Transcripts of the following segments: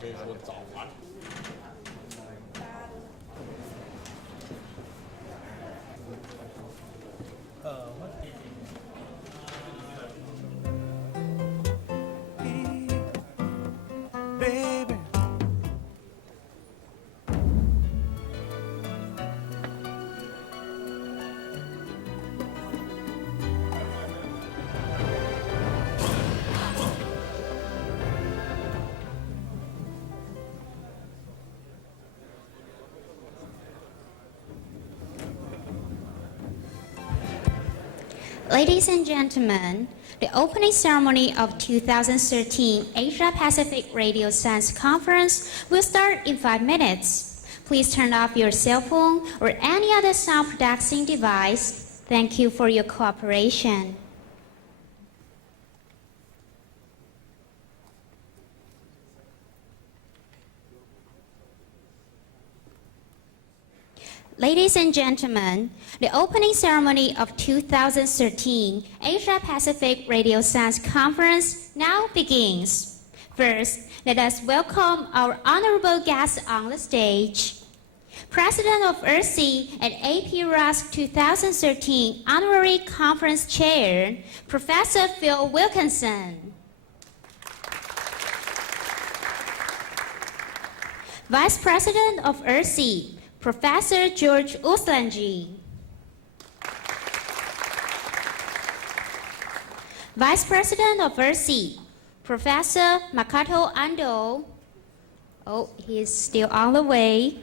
可以说早完。Baby. Ladies and gentlemen, the opening ceremony of 2013 Asia-Pacific Radio Science Conference will start in 5 minutes. Please turn off your cell phone or any other sound producing device. Thank you for your cooperation. Ladies and gentlemen, the opening ceremony of 2013 Asia-Pacific Radio Science Conference now begins. First, let us welcome our honorable guests on the stage. President of ERSI and AP-RASC' 2013 Honorary Conference Chair, Professor Phil Wilkinson. Vice President of ERSI, Professor George Uslanji. Vice President of ERSI, Professor Makoto Ando. Oh, he is still on the way.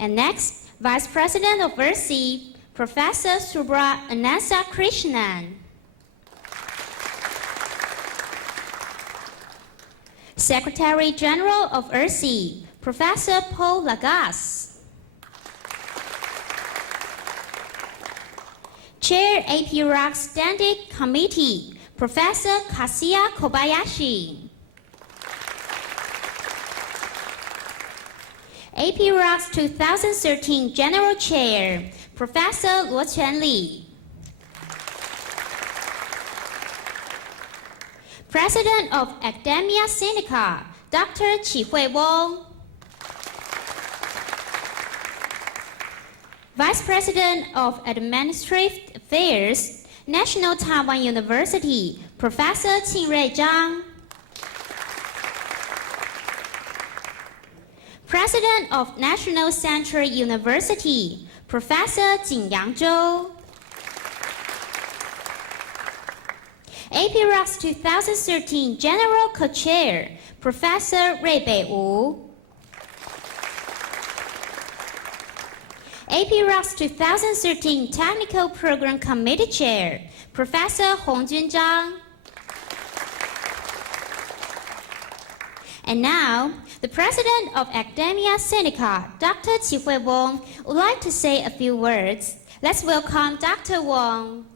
And next, Vice President of ERSI, Professor Subra Anantha Krishnan. Secretary General of ERSI, Professor Paul Lagasse. Chair AP-RASC' Standing Committee, Professor Kazuya Kobayashi. AP-RASC' 2013 General Chair, Professor Luo Quanli. President of Academia Sinica, Dr. Qi-Hui Wong. Vice President of Administrative Affairs, National Taiwan University, Professor Qingrui Zhang. President of National Central University, Professor Jinyang Zhou. AP-RASC' 2013 General Co-Chair, Professor Ruibei Wu. AP-RASC' 2013 Technical Program Committee Chair, Professor Hongjun Zhang. And now, the President of Academia Sinica, Dr. Qi-Hui Wong, would like to say a few words. Let's welcome Dr. Wong.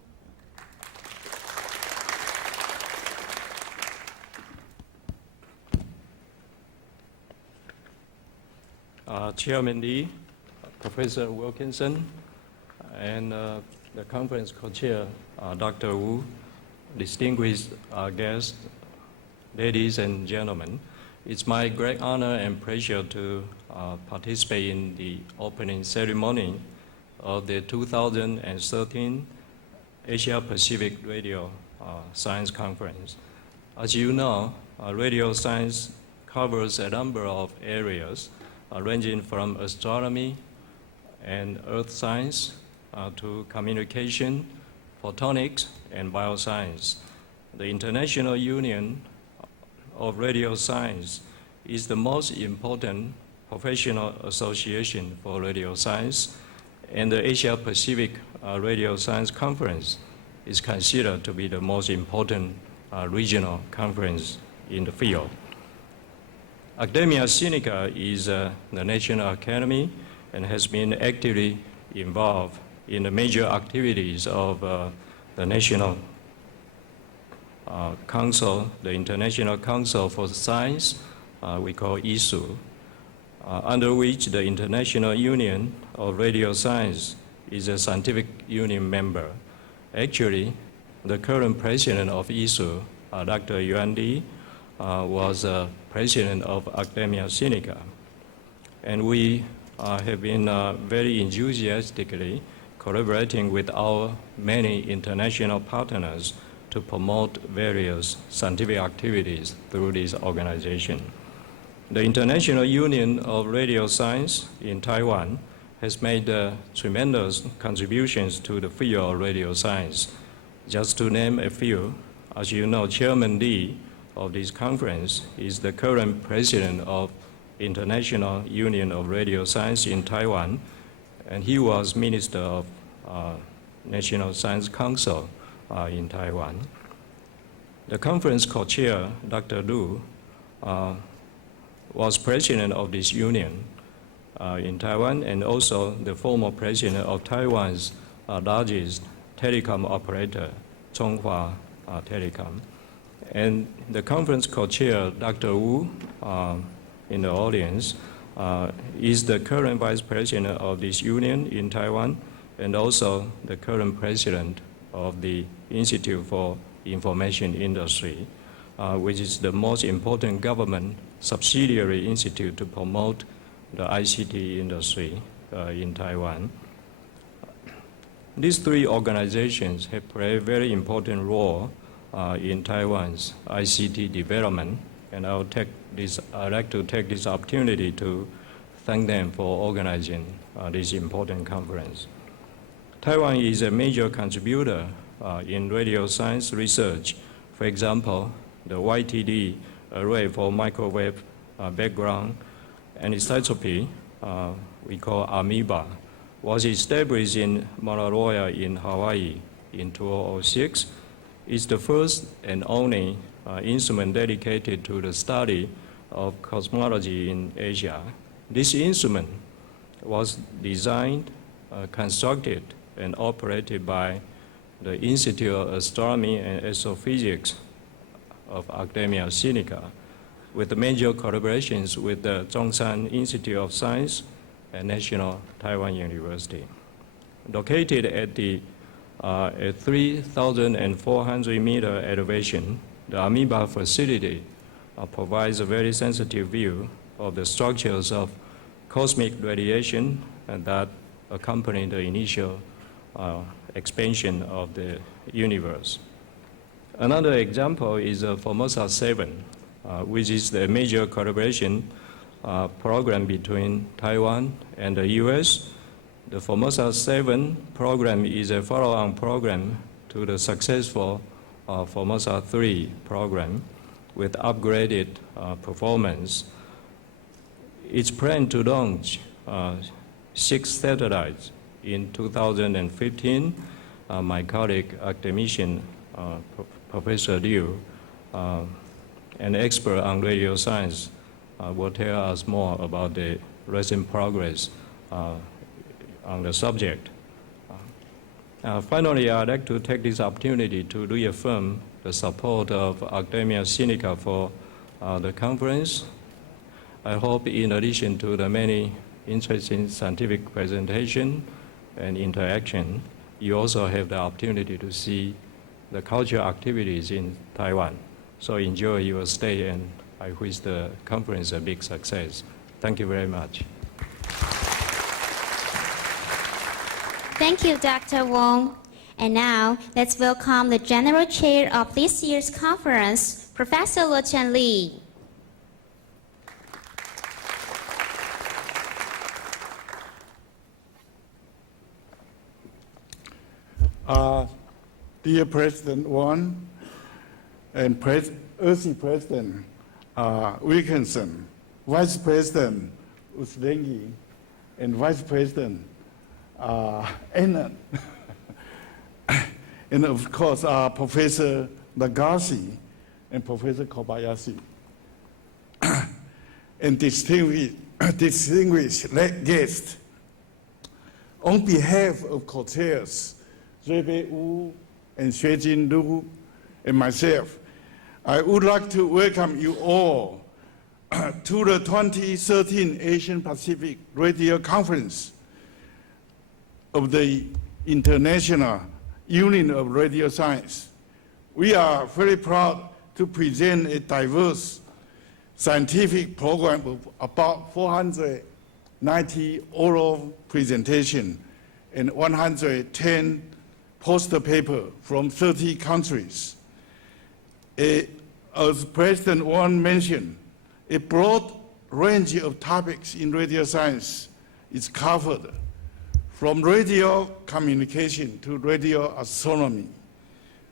Chairman Lee, Professor Wilkinson, and the conference co-chair, Dr. Wu, distinguished guests, ladies and gentlemen. It's my great honor and pleasure to participate in the opening ceremony of the 2013 Asia-Pacific Radio Science Conference. As you know, radio science covers a number of areas ranging from astronomy and earth science to communication, photonics, and bioscience. The International Union of Radio Science is the most important professional association for radio science, and the Asia-Pacific Radio Science Conference is considered to be the most important regional conference in the field. Academia Sinica is the national academy and has been actively involved in the major activities of the National Council, the International Council for Science, we call ISU, under which the International Union of Radio Science is a scientific union member. Actually, the current president of ISU Dr. Yuan Li, was president of Academia Sinica. And we have been very enthusiastically collaborating with our many international partners to promote various scientific activities through this organization. The International Union of Radio Science in Taiwan has made tremendous contributions to the field of radio science. Just to name a few, as you know, Chairman Li of this conference is the current president of International Union of Radio Science in Taiwan, and he was Minister of National Science Council in Taiwan. The conference co-chair, Dr. Lu, was president of this union in Taiwan and also the former president of Taiwan's largest telecom operator, Chunghwa Telecom. And the conference co-chair, Dr. Wu, in the audience, is the current vice president of this union in Taiwan and also the current president of the Institute for Information Industry, which is the most important government subsidiary institute to promote the ICT industry in Taiwan. These three organizations have played a very important role in Taiwan's ICT development, and I'd like to take this opportunity to thank them for organizing this important conference. Taiwan is a major contributor in radio science research. For example, the YTD array for microwave background anisotropy, we call AMIBA, was established in Mauna Loa in Hawaii in 2006. It's the first and only instrument dedicated to the study of cosmology in Asia. This instrument was designed, constructed, and operated by the Institute of Astronomy and Astrophysics of Academia Sinica, with major collaborations with the Zhongshan Institute of Science and National Taiwan University. Located at the 3,400-meter elevation, the AMIBA facility provides a very sensitive view of the structures of cosmic radiation that accompany the initial expansion of the universe. Another example is Formosa 7, which is the major collaboration program between Taiwan and the US. The Formosa 7 program is a follow-on program to the successful Formosa 3 program with upgraded performance. It's planned to launch 6 satellites in 2015. My colleague, academician Professor Liu, an expert on radio science, will tell us more about the recent progress on the subject. Finally, I'd like to take this opportunity to reaffirm the support of Academia Sinica for the conference. I hope in addition to the many interesting scientific presentation and interaction, you also have the opportunity to see the cultural activities in Taiwan. So enjoy your stay, and I wish the conference a big success. Thank you very much. Thank you, Dr. Wong. And now, let's welcome the General Chair of this year's conference, Professor Luochen Li. Dear President Wong and ERSI President Wilkinson, Vice President Uslengi, and Vice President Annan, and of course Professor Nagase and Professor Kobayashi, and distinguished guests. On behalf of co-chairs Zui Wu and Xuejin Lu and myself, I would like to welcome you all to the 2013 Asian Pacific Radio Conference of the International Union of Radio Science. We are very proud to present a diverse scientific program of about 490 oral presentations and 110 poster papers from 30 countries. As President Wang mentioned, a broad range of topics in radio science is covered, from radio communication to radio astronomy,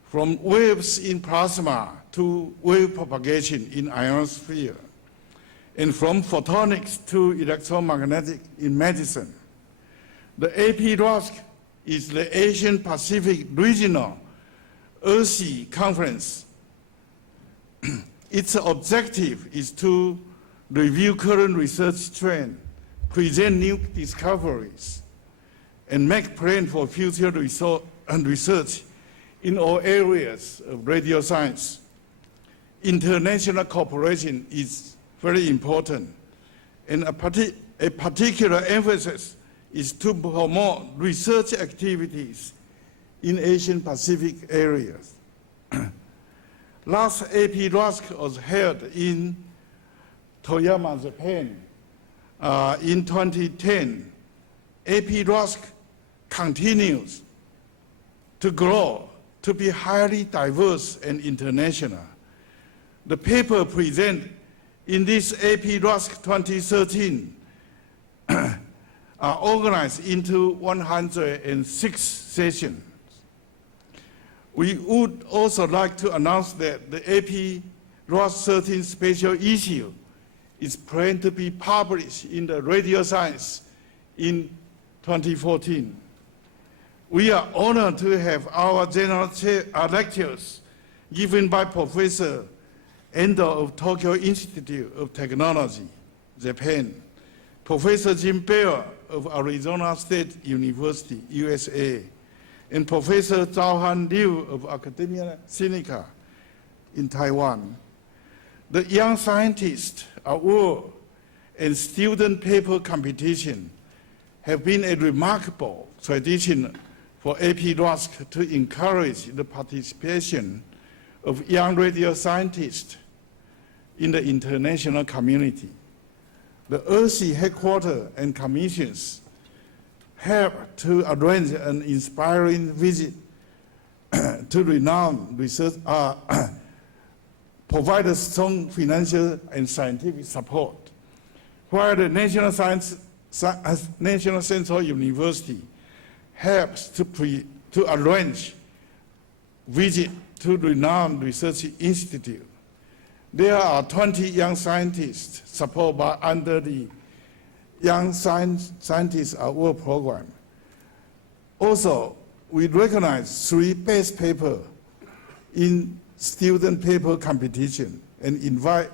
from waves in plasma to wave propagation in ionosphere, and from photonics to electromagnetic in medicine. The AP-RASC is the Asian Pacific Regional ERSI Conference. Its objective is to review current research trends, present new discoveries, and make plans for future research in all areas of radio science. International cooperation is very important, and a particular emphasis is to promote research activities in Asian Pacific areas. Last AP-RASC was held in Toyama, Japan in 2010. AP-RASC continues to grow, to be highly diverse and international. The paper presented in this AP-RASC 2013 are organized into 106 sessions. We would also like to announce that the AP-RASC'13 special issue is planned to be published in the Radio Science in 2014. We are honored to have our general lectures given by Professor Endo of Tokyo Institute of Technology, Japan, Professor Jim Baer of Arizona State University, USA, and Professor Zhaohan Liu of Academia Sinica in Taiwan. The Young Scientist Award and Student Paper Competition have been a remarkable tradition for AP-RASC to encourage the participation of young radio scientists in the international community. The ERSI headquarters and commissions help to arrange an inspiring visit to renowned research, provide a strong financial and scientific support, while the National Central University helps to arrange visit to renowned research institute. There are 20 young scientists supported under the Young Scientist Award Program. Also, we recognize 3 best papers in student paper competition and invite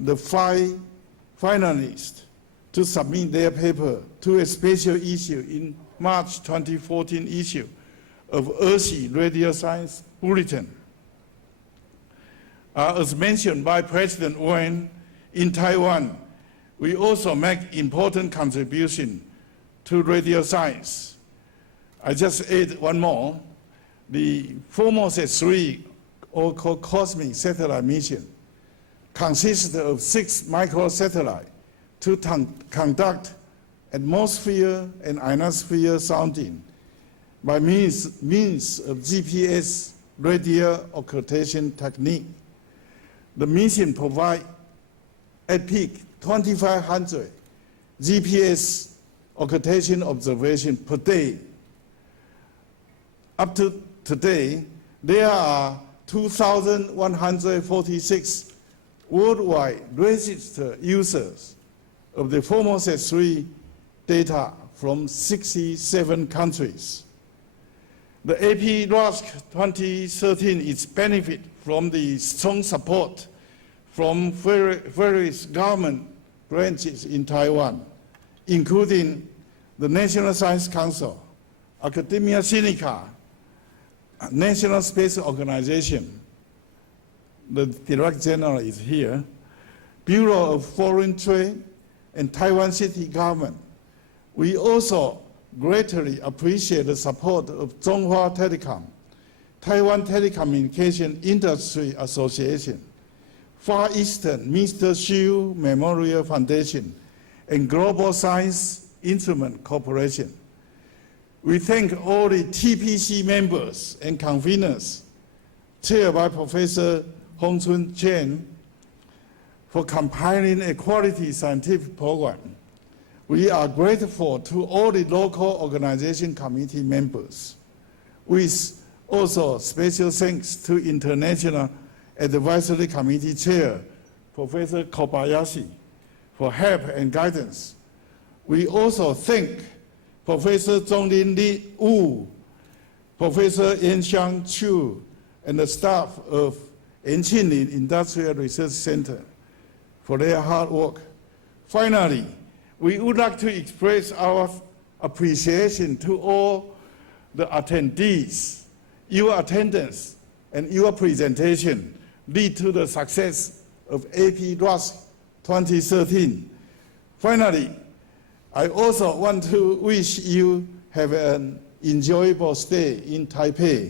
the 5 finalists to submit their paper to a special issue in March 2014 issue of ERSI Radio Science Bulletin. As mentioned by President Wang, in Taiwan, we also make important contribution to radio science. I just add one more. The Formosa 3, or called Cosmic Satellite Mission, consists of 6 microsatellites to conduct atmosphere and ionosphere sounding by means of GPS radio occultation technique. The mission provides at peak 2,500 GPS occultation observations per day. Up to today, there are 2,146 worldwide registered users of the Formosa 3 data from 67 countries. The AP-RASC 2013 is benefit from the strong support from various government branches in Taiwan, including the National Science Council, Academia Sinica, National Space Organization, the Director General is here, Bureau of Foreign Trade, and Taiwan City Government. We also greatly appreciate the support of Zhonghua Telecom, Taiwan Telecommunication Industry Association, Far Eastern Mr. Hsu Memorial Foundation, and Global Science Instrument Corporation. We thank all the TPC members and conveners, chaired by Professor Hong Chun Chen, for compiling a quality scientific program. We are grateful to all the local organization committee members, with also special thanks to International Advisory Committee Chair, Professor Kobayashi, for help and guidance. We also thank Professor Zhonglin Li Wu, Professor Yanxiang Chu, and the staff of Yanqinlin Industrial Research Center for their hard work. Finally, we would like to express our appreciation to all the attendees. Your attendance and your presentation lead to the success of AP-RASC' 2013. Finally, I also want to wish you have an enjoyable stay in Taipei.